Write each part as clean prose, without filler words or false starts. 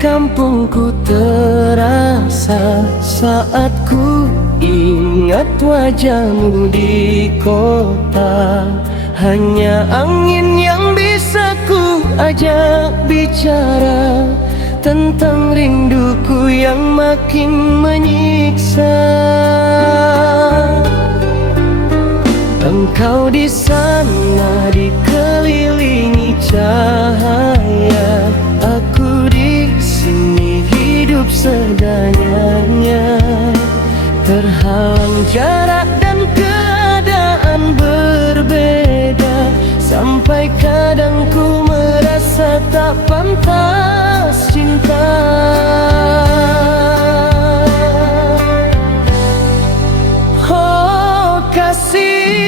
kampungku terasa saat ku ingat wajahmu di kota. Hanya angin yang bisa ku ajak bicara tentang rinduku yang makin menyiksa. Engkau di sana dikelilingi cahaya, aku di sini hidup seadanya. Terhalang jarak dan keadaan berbeda, sampai kadang ku merasa tak pantas cinta. Oh kasih,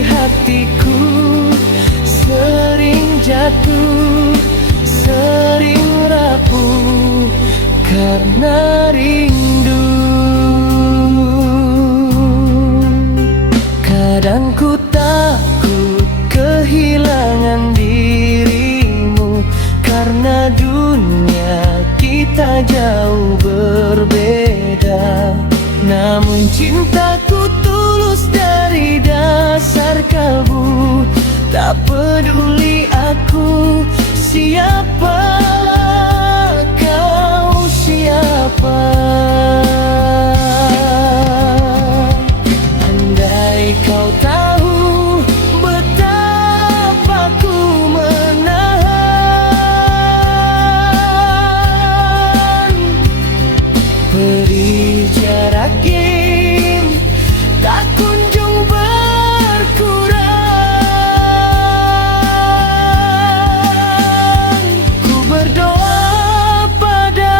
hatiku sering jatuh, sering rapuh karena rindu. Kadang ku takut kehilangan dirimu, karena dunia kita jauh berbeda. Namun cintaku tulus dari dasar kalbu, tak peduli aku siapa, kau siapa. Andai kau tahu betapa ku menahan, beri jarak tak kunjung berkurang. Ku berdoa pada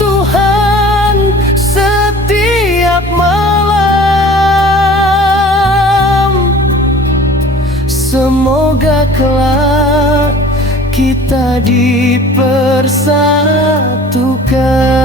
Tuhan setiap malam, semoga kelak kita dipersatukan.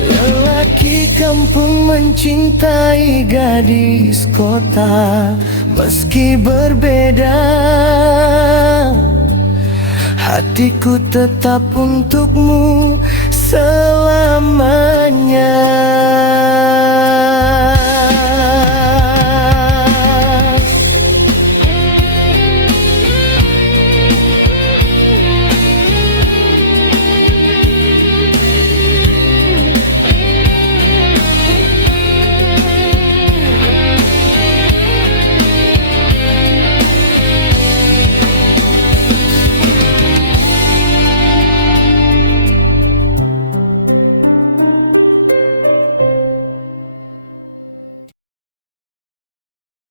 Lelaki kampung mencintai gadis kota, meski berbeda, hatiku tetap untukmu selamanya.